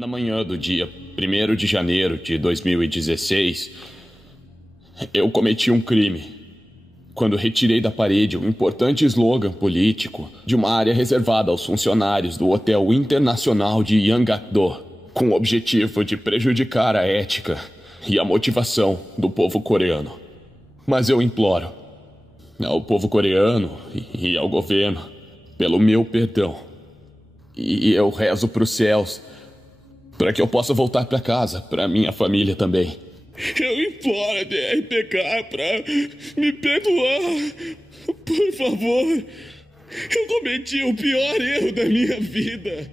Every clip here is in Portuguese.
Na manhã do dia 1º de janeiro de 2016, eu cometi um crime quando retirei da parede um importante slogan político de uma área reservada aos funcionários do Hotel Internacional de Yanggakdo, com o objetivo de prejudicar a ética e a motivação do povo coreano. Mas eu imploro ao povo coreano e ao governo pelo meu perdão. E eu rezo para os céus para que eu possa voltar para casa, para minha família também. Eu imploro a DRPK para me perdoar. Por favor. Eu cometi o pior erro da minha vida.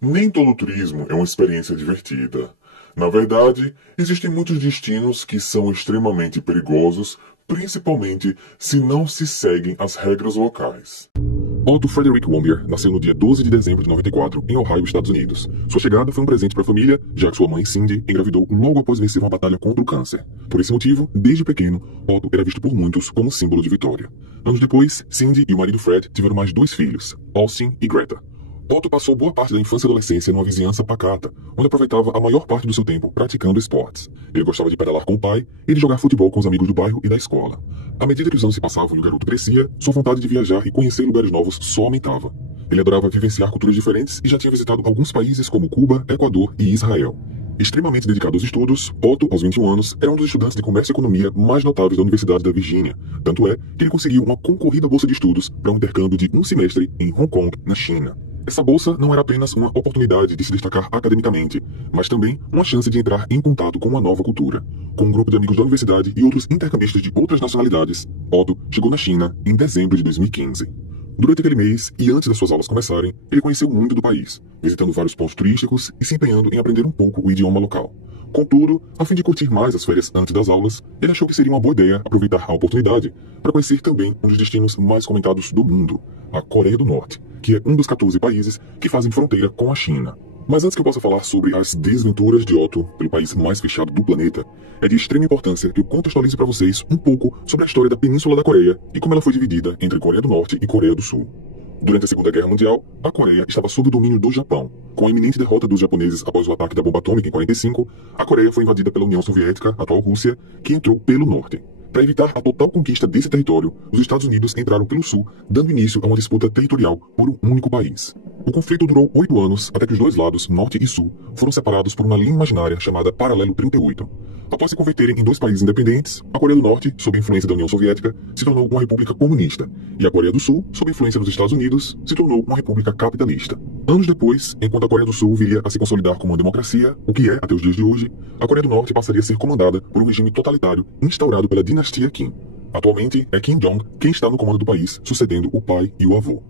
Nem todo turismo é uma experiência divertida. Na verdade, existem muitos destinos que são extremamente perigosos, principalmente se não se seguem as regras locais. Otto Frederick Warmbier nasceu no dia 12 de dezembro de 94, em Ohio, Estados Unidos. Sua chegada foi um presente para a família, já que sua mãe, Cindy, engravidou logo após vencer uma batalha contra o câncer. Por esse motivo, desde pequeno, Otto era visto por muitos como símbolo de vitória. Anos depois, Cindy e o marido Fred tiveram mais 2 filhos, Austin e Greta. Otto passou boa parte da infância e adolescência numa vizinhança pacata, onde aproveitava a maior parte do seu tempo praticando esportes. Ele gostava de pedalar com o pai e de jogar futebol com os amigos do bairro e da escola. À medida que os anos se passavam e o garoto crescia, sua vontade de viajar e conhecer lugares novos só aumentava. Ele adorava vivenciar culturas diferentes e já tinha visitado alguns países como Cuba, Equador e Israel. Extremamente dedicado aos estudos, Otto, aos 21 anos, era um dos estudantes de comércio e economia mais notáveis da Universidade da Virgínia. Tanto é que ele conseguiu uma concorrida bolsa de estudos para um intercâmbio de um semestre em Hong Kong, na China. Essa bolsa não era apenas uma oportunidade de se destacar academicamente, mas também uma chance de entrar em contato com uma nova cultura. Com um grupo de amigos da universidade e outros intercambistas de outras nacionalidades, Otto chegou na China em dezembro de 2015. Durante aquele mês, e antes das suas aulas começarem, ele conheceu muito do país, visitando vários pontos turísticos e se empenhando em aprender um pouco o idioma local. Contudo, a fim de curtir mais as férias antes das aulas, ele achou que seria uma boa ideia aproveitar a oportunidade para conhecer também um dos destinos mais comentados do mundo, a Coreia do Norte, que é um dos 14 países que fazem fronteira com a China. Mas antes que eu possa falar sobre as desventuras de Otto pelo país mais fechado do planeta, é de extrema importância que eu contextualize para vocês um pouco sobre a história da Península da Coreia e como ela foi dividida entre Coreia do Norte e Coreia do Sul. Durante a Segunda Guerra Mundial, a Coreia estava sob o domínio do Japão. Com a iminente derrota dos japoneses após o ataque da bomba atômica em 1945, a Coreia foi invadida pela União Soviética, atual Rússia, que entrou pelo norte. Para evitar a total conquista desse território, os Estados Unidos entraram pelo sul, dando início a uma disputa territorial por um único país. O conflito durou 8 anos, até que os dois lados, norte e sul, foram separados por uma linha imaginária chamada Paralelo 38. Após se converterem em 2 países independentes, a Coreia do Norte, sob a influência da União Soviética, se tornou uma república comunista, e a Coreia do Sul, sob a influência dos Estados Unidos, se tornou uma república capitalista. Anos depois, enquanto a Coreia do Sul viria a se consolidar como uma democracia, o que é até os dias de hoje, a Coreia do Norte passaria a ser comandada por um regime totalitário instaurado pela dinastia Kim. Atualmente, é Kim Jong quem está no comando do país, sucedendo o pai e o avô.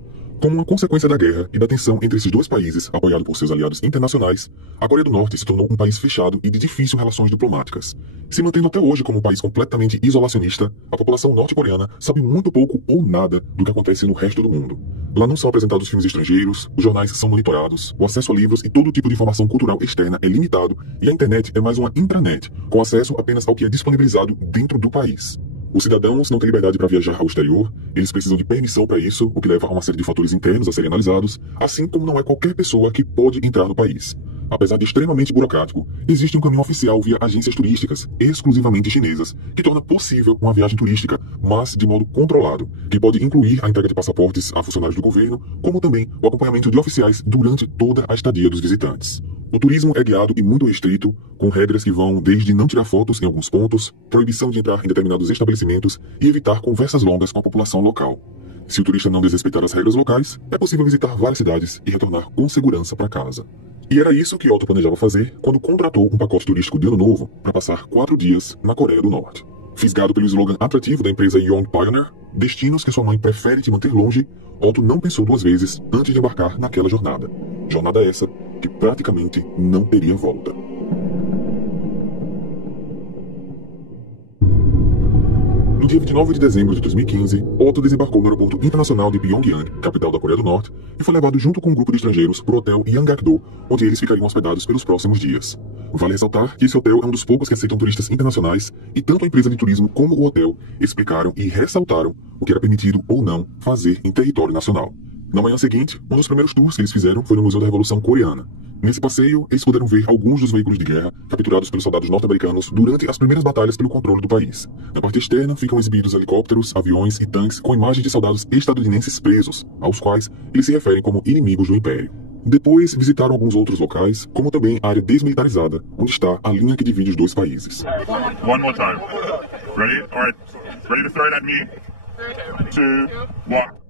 Como uma consequência da guerra e da tensão entre esses 2 países, apoiado por seus aliados internacionais, a Coreia do Norte se tornou um país fechado e de difícil relações diplomáticas. Se mantendo até hoje como um país completamente isolacionista, a população norte-coreana sabe muito pouco ou nada do que acontece no resto do mundo. Lá não são apresentados filmes estrangeiros, os jornais são monitorados, o acesso a livros e todo tipo de informação cultural externa é limitado e a internet é mais uma intranet, com acesso apenas ao que é disponibilizado dentro do país. Os cidadãos não têm liberdade para viajar ao exterior, eles precisam de permissão para isso, o que leva a uma série de fatores internos a serem analisados, assim como não é qualquer pessoa que pode entrar no país. Apesar de extremamente burocrático, existe um caminho oficial via agências turísticas, exclusivamente chinesas, que torna possível uma viagem turística, mas de modo controlado, que pode incluir a entrega de passaportes a funcionários do governo, como também o acompanhamento de oficiais durante toda a estadia dos visitantes. O turismo é guiado e muito restrito, com regras que vão desde não tirar fotos em alguns pontos, proibição de entrar em determinados estabelecimentos e evitar conversas longas com a população local. Se o turista não desrespeitar as regras locais, é possível visitar várias cidades e retornar com segurança para casa. E era isso que Otto planejava fazer quando contratou um pacote turístico de ano novo para passar 4 dias na Coreia do Norte. Fisgado pelo slogan atrativo da empresa Young Pioneer, destinos que sua mãe prefere te manter longe, Otto não pensou 2 vezes antes de embarcar naquela jornada. Jornada essa que praticamente não teria volta. No dia 29 de dezembro de 2015, Otto desembarcou no aeroporto internacional de Pyongyang, capital da Coreia do Norte, e foi levado junto com um grupo de estrangeiros para o hotel Yanggakdo, onde eles ficariam hospedados pelos próximos dias. Vale ressaltar que esse hotel é um dos poucos que aceitam turistas internacionais, e tanto a empresa de turismo como o hotel explicaram e ressaltaram o que era permitido ou não fazer em território nacional. Na manhã seguinte, um dos primeiros tours que eles fizeram foi no Museu da Revolução Coreana. Nesse passeio, eles puderam ver alguns dos veículos de guerra capturados pelos soldados norte-americanos durante as primeiras batalhas pelo controle do país. Na parte externa ficam exibidos helicópteros, aviões e tanques com imagens de soldados estadunidenses presos, aos quais eles se referem como inimigos do Império. Depois, visitaram alguns outros locais, como também a área desmilitarizada, onde está a linha que divide os dois países. One more time. Ready? All right. Ready to throw it at me? 2, 1.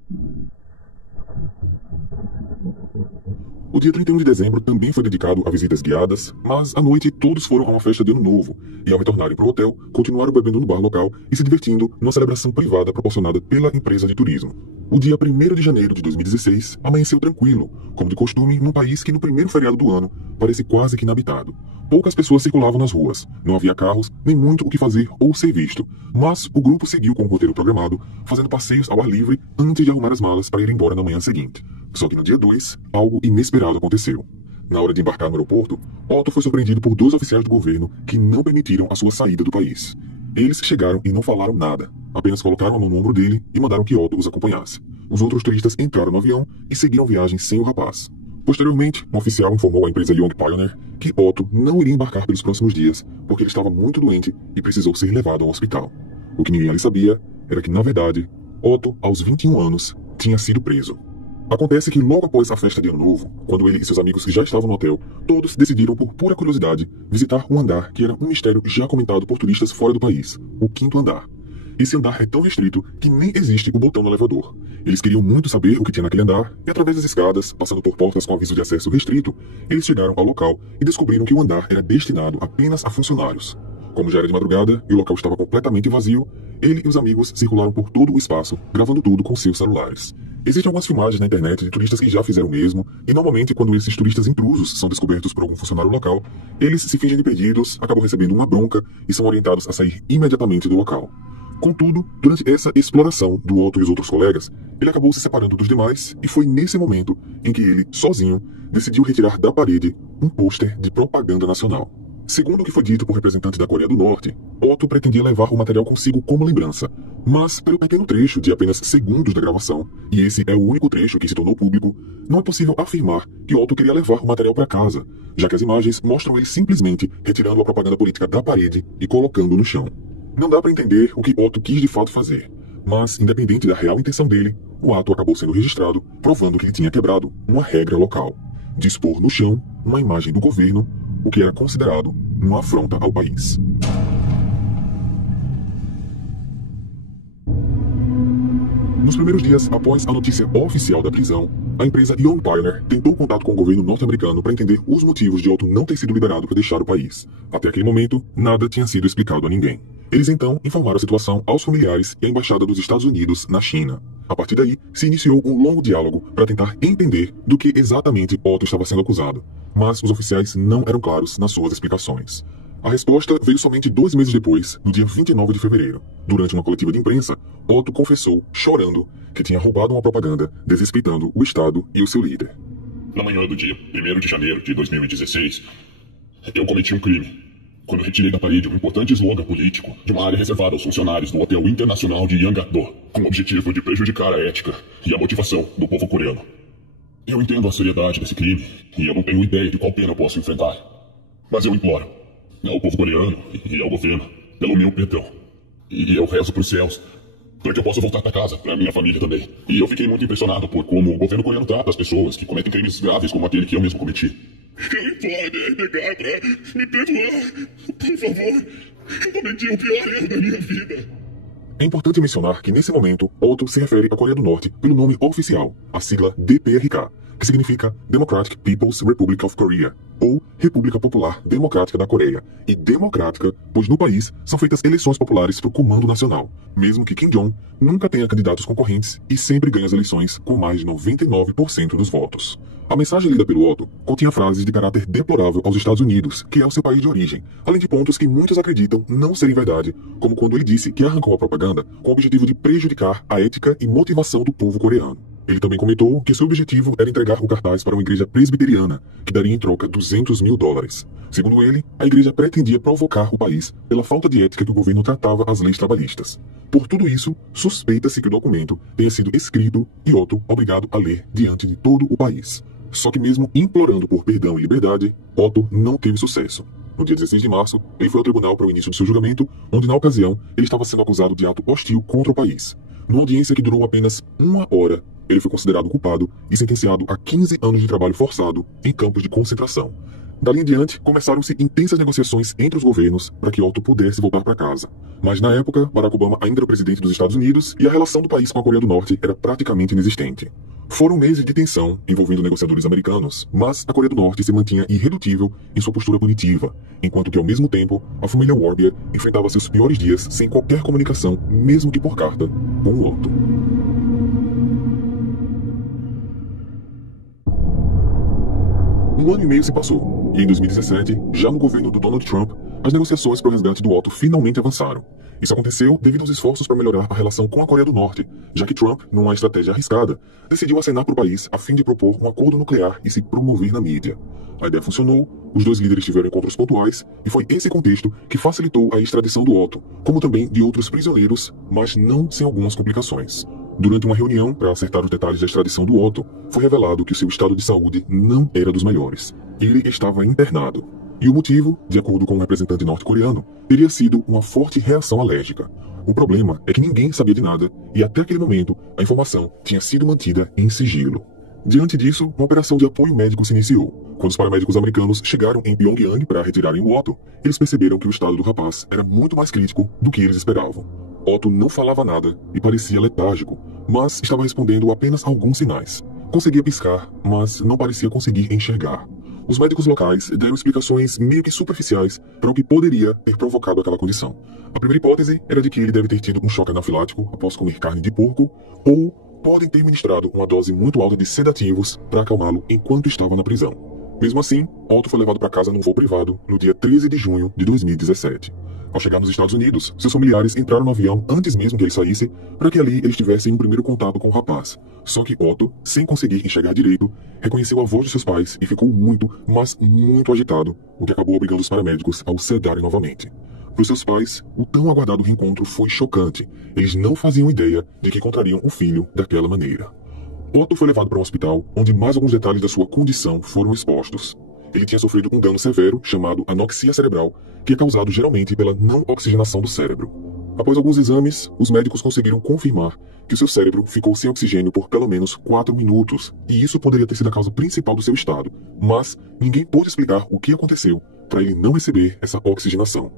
O dia 31 de dezembro também foi dedicado a visitas guiadas, mas à noite todos foram a uma festa de Ano Novo, e ao retornarem para o hotel, continuaram bebendo no bar local e se divertindo numa celebração privada proporcionada pela empresa de turismo. O dia 1º de janeiro de 2016 amanheceu tranquilo, como de costume num país que no primeiro feriado do ano parece quase que inabitado. Poucas pessoas circulavam nas ruas, não havia carros, nem muito o que fazer ou ser visto, mas o grupo seguiu com o roteiro programado, fazendo passeios ao ar livre antes de arrumar as malas para ir embora na manhã seguinte. Só que no dia 2, algo inesperado aconteceu. Na hora de embarcar no aeroporto, Otto foi surpreendido por 2 oficiais do governo que não permitiram a sua saída do país. Eles chegaram e não falaram nada, apenas colocaram a mão no ombro dele e mandaram que Otto os acompanhasse. Os outros turistas entraram no avião e seguiram viagem sem o rapaz. Posteriormente, um oficial informou à empresa Young Pioneer que Otto não iria embarcar pelos próximos dias porque ele estava muito doente e precisou ser levado ao hospital. O que ninguém ali sabia era que, na verdade, Otto, aos 21 anos, tinha sido preso. Acontece que logo após a festa de Ano Novo, quando ele e seus amigos já estavam no hotel, todos decidiram por pura curiosidade visitar um andar que era um mistério já comentado por turistas fora do país, o 5º andar. Esse andar é tão restrito que nem existe o botão no elevador. Eles queriam muito saber o que tinha naquele andar, e através das escadas, passando por portas com aviso de acesso restrito, eles chegaram ao local e descobriram que o andar era destinado apenas a funcionários. Como já era de madrugada e o local estava completamente vazio, ele e os amigos circularam por todo o espaço, gravando tudo com seus celulares. Existem algumas filmagens na internet de turistas que já fizeram o mesmo, e normalmente quando esses turistas intrusos são descobertos por algum funcionário local, eles se fingem de perdidos, acabam recebendo uma bronca e são orientados a sair imediatamente do local. Contudo, durante essa exploração do Otto e os outros colegas, ele acabou se separando dos demais e foi nesse momento em que ele, sozinho, decidiu retirar da parede um pôster de propaganda nacional. Segundo o que foi dito por representante da Coreia do Norte, Otto pretendia levar o material consigo como lembrança, mas pelo pequeno trecho de apenas segundos da gravação, e esse é o único trecho que se tornou público, não é possível afirmar que Otto queria levar o material para casa, já que as imagens mostram ele simplesmente retirando a propaganda política da parede e colocando no chão. Não dá para entender o que Otto quis de fato fazer, mas independente da real intenção dele, o ato acabou sendo registrado, provando que ele tinha quebrado uma regra local: dispor no chão uma imagem do governo, o que era considerado uma afronta ao país. Nos primeiros dias após a notícia oficial da prisão, a empresa Young Pioneer tentou contato com o governo norte-americano para entender os motivos de Otto não ter sido liberado para deixar o país. Até aquele momento, nada tinha sido explicado a ninguém. Eles então informaram a situação aos familiares e à Embaixada dos Estados Unidos na China. A partir daí, se iniciou um longo diálogo para tentar entender do que exatamente Otto estava sendo acusado, mas os oficiais não eram claros nas suas explicações. A resposta veio somente 2 meses depois, no dia 29 de fevereiro. Durante uma coletiva de imprensa, Otto confessou, chorando, que tinha roubado uma propaganda, desrespeitando o Estado e o seu líder. Na manhã do dia 1º de janeiro de 2016, eu cometi um crime quando retirei da parede um importante slogan político de uma área reservada aos funcionários do Hotel Internacional de Yangador, com o objetivo de prejudicar a ética e a motivação do povo coreano. Eu entendo a seriedade desse crime e eu não tenho ideia de qual pena eu posso enfrentar. Mas eu imploro ao povo coreano e ao governo pelo meu perdão. E eu rezo para os céus para que eu possa voltar para casa, para minha família também. E eu fiquei muito impressionado por como o governo coreano trata as pessoas que cometem crimes graves como aquele que eu mesmo cometi. Eu imploro a DRPK para me perdoar. Por favor, eu cometi o pior erro da minha vida. É importante mencionar que nesse momento, Otto se refere à Coreia do Norte pelo nome oficial, a sigla DPRK, que significa Democratic People's Republic of Korea, ou República Popular Democrática da Coreia, e democrática, pois no país são feitas eleições populares para o Comando Nacional, mesmo que Kim Jong nunca tenha candidatos concorrentes e sempre ganha as eleições com mais de 99% dos votos. A mensagem lida pelo Otto continha frases de caráter deplorável aos Estados Unidos, que é o seu país de origem, além de pontos que muitos acreditam não serem verdade, como quando ele disse que arrancou a propaganda com o objetivo de prejudicar a ética e motivação do povo coreano. Ele também comentou que seu objetivo era entregar o cartaz para uma igreja presbiteriana, que daria em troca $200 mil. Segundo ele, a igreja pretendia provocar o país pela falta de ética que o governo tratava as leis trabalhistas. Por tudo isso, suspeita-se que o documento tenha sido escrito e Otto obrigado a ler diante de todo o país. Só que mesmo implorando por perdão e liberdade, Otto não teve sucesso. No dia 16 de março, ele foi ao tribunal para o início do seu julgamento, onde na ocasião ele estava sendo acusado de ato hostil contra o país. Numa audiência que durou apenas 1 hora, ele foi considerado culpado e sentenciado a 15 anos de trabalho forçado em campos de concentração. Dali em diante, começaram-se intensas negociações entre os governos para que Otto pudesse voltar para casa. Mas na época, Barack Obama ainda era o presidente dos Estados Unidos e a relação do país com a Coreia do Norte era praticamente inexistente. Foram meses de tensão envolvendo negociadores americanos, mas a Coreia do Norte se mantinha irredutível em sua postura punitiva, enquanto que ao mesmo tempo, a família Warbier enfrentava seus piores dias sem qualquer comunicação, mesmo que por carta, com o Otto. Um ano e meio se passou, e em 2017, já no governo do Donald Trump, as negociações para o resgate do Otto finalmente avançaram. Isso aconteceu devido aos esforços para melhorar a relação com a Coreia do Norte, já que Trump, numa estratégia arriscada, decidiu acenar para o país a fim de propor um acordo nuclear e se promover na mídia. A ideia funcionou, os dois líderes tiveram encontros pontuais, e foi esse contexto que facilitou a extradição do Otto, como também de outros prisioneiros, mas não sem algumas complicações. Durante uma reunião para acertar os detalhes da extradição do Otto, foi revelado que o seu estado de saúde não era dos melhores. Ele estava internado. E o motivo, de acordo com um representante norte-coreano, teria sido uma forte reação alérgica. O problema é que ninguém sabia de nada, e até aquele momento, a informação tinha sido mantida em sigilo. Diante disso, uma operação de apoio médico se iniciou. Quando os paramédicos americanos chegaram em Pyongyang para retirarem o Otto, eles perceberam que o estado do rapaz era muito mais crítico do que eles esperavam. Otto não falava nada e parecia letárgico, mas estava respondendo apenas alguns sinais. Conseguia piscar, mas não parecia conseguir enxergar. Os médicos locais deram explicações meio que superficiais para o que poderia ter provocado aquela condição. A primeira hipótese era de que ele deve ter tido um choque anafilático após comer carne de porco, ou podem ter ministrado uma dose muito alta de sedativos para acalmá-lo enquanto estava na prisão. Mesmo assim, Otto foi levado para casa num voo privado no dia 13 de junho de 2017. Ao chegar nos Estados Unidos, seus familiares entraram no avião antes mesmo que ele saísse, para que ali eles tivessem um primeiro contato com o rapaz. Só que Otto, sem conseguir enxergar direito, reconheceu a voz de seus pais e ficou muito, mas muito agitado, o que acabou obrigando os paramédicos a o sedarem novamente. Para os seus pais, o tão aguardado reencontro foi chocante. Eles não faziam ideia de que encontrariam o filho daquela maneira. Otto foi levado para um hospital, onde mais alguns detalhes da sua condição foram expostos. Ele tinha sofrido um dano severo, chamado anoxia cerebral, que é causado geralmente pela não oxigenação do cérebro. Após alguns exames, os médicos conseguiram confirmar que o seu cérebro ficou sem oxigênio por pelo menos 4 minutos, e isso poderia ter sido a causa principal do seu estado, mas ninguém pôde explicar o que aconteceu para ele não receber essa oxigenação.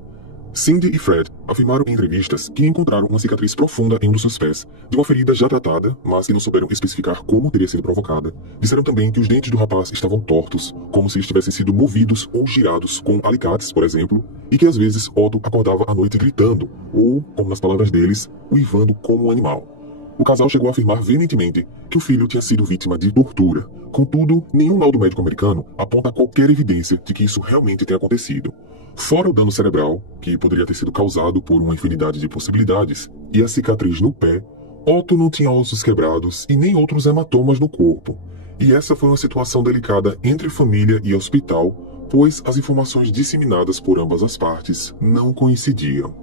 Cindy e Fred afirmaram em entrevistas que encontraram uma cicatriz profunda em um dos seus pés, de uma ferida já tratada, mas que não souberam especificar como teria sido provocada. Disseram também que os dentes do rapaz estavam tortos, como se eles tivessem sido movidos ou girados com alicates, por exemplo, e que às vezes Otto acordava à noite gritando, ou, como nas palavras deles, uivando como um animal. O casal chegou a afirmar veementemente que o filho tinha sido vítima de tortura. Contudo, nenhum laudo médico americano aponta qualquer evidência de que isso realmente tenha acontecido. Fora o dano cerebral, que poderia ter sido causado por uma infinidade de possibilidades, e a cicatriz no pé, Otto não tinha ossos quebrados e nem outros hematomas no corpo. E essa foi uma situação delicada entre família e hospital, pois as informações disseminadas por ambas as partes não coincidiam.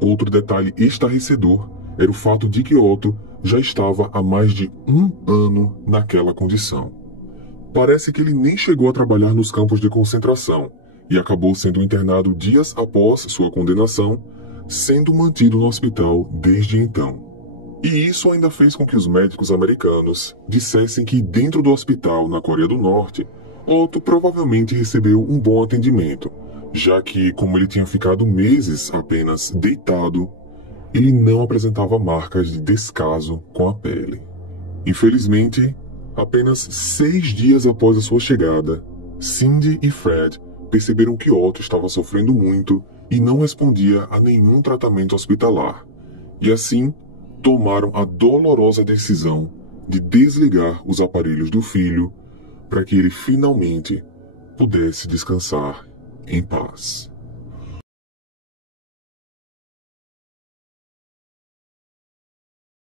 Outro detalhe estarrecedor era o fato de que Otto já estava há mais de 1 ano naquela condição. Parece que ele nem chegou a trabalhar nos campos de concentração, e acabou sendo internado dias após sua condenação, sendo mantido no hospital desde então. E isso ainda fez com que os médicos americanos dissessem que dentro do hospital na Coreia do Norte, Otto provavelmente recebeu um bom atendimento, já que, como ele tinha ficado meses apenas deitado, ele não apresentava marcas de descaso com a pele. Infelizmente, apenas 6 dias após a sua chegada, Cindy e Fred perceberam que Otto estava sofrendo muito e não respondia a nenhum tratamento hospitalar, e assim tomaram a dolorosa decisão de desligar os aparelhos do filho para que ele finalmente pudesse descansar em paz.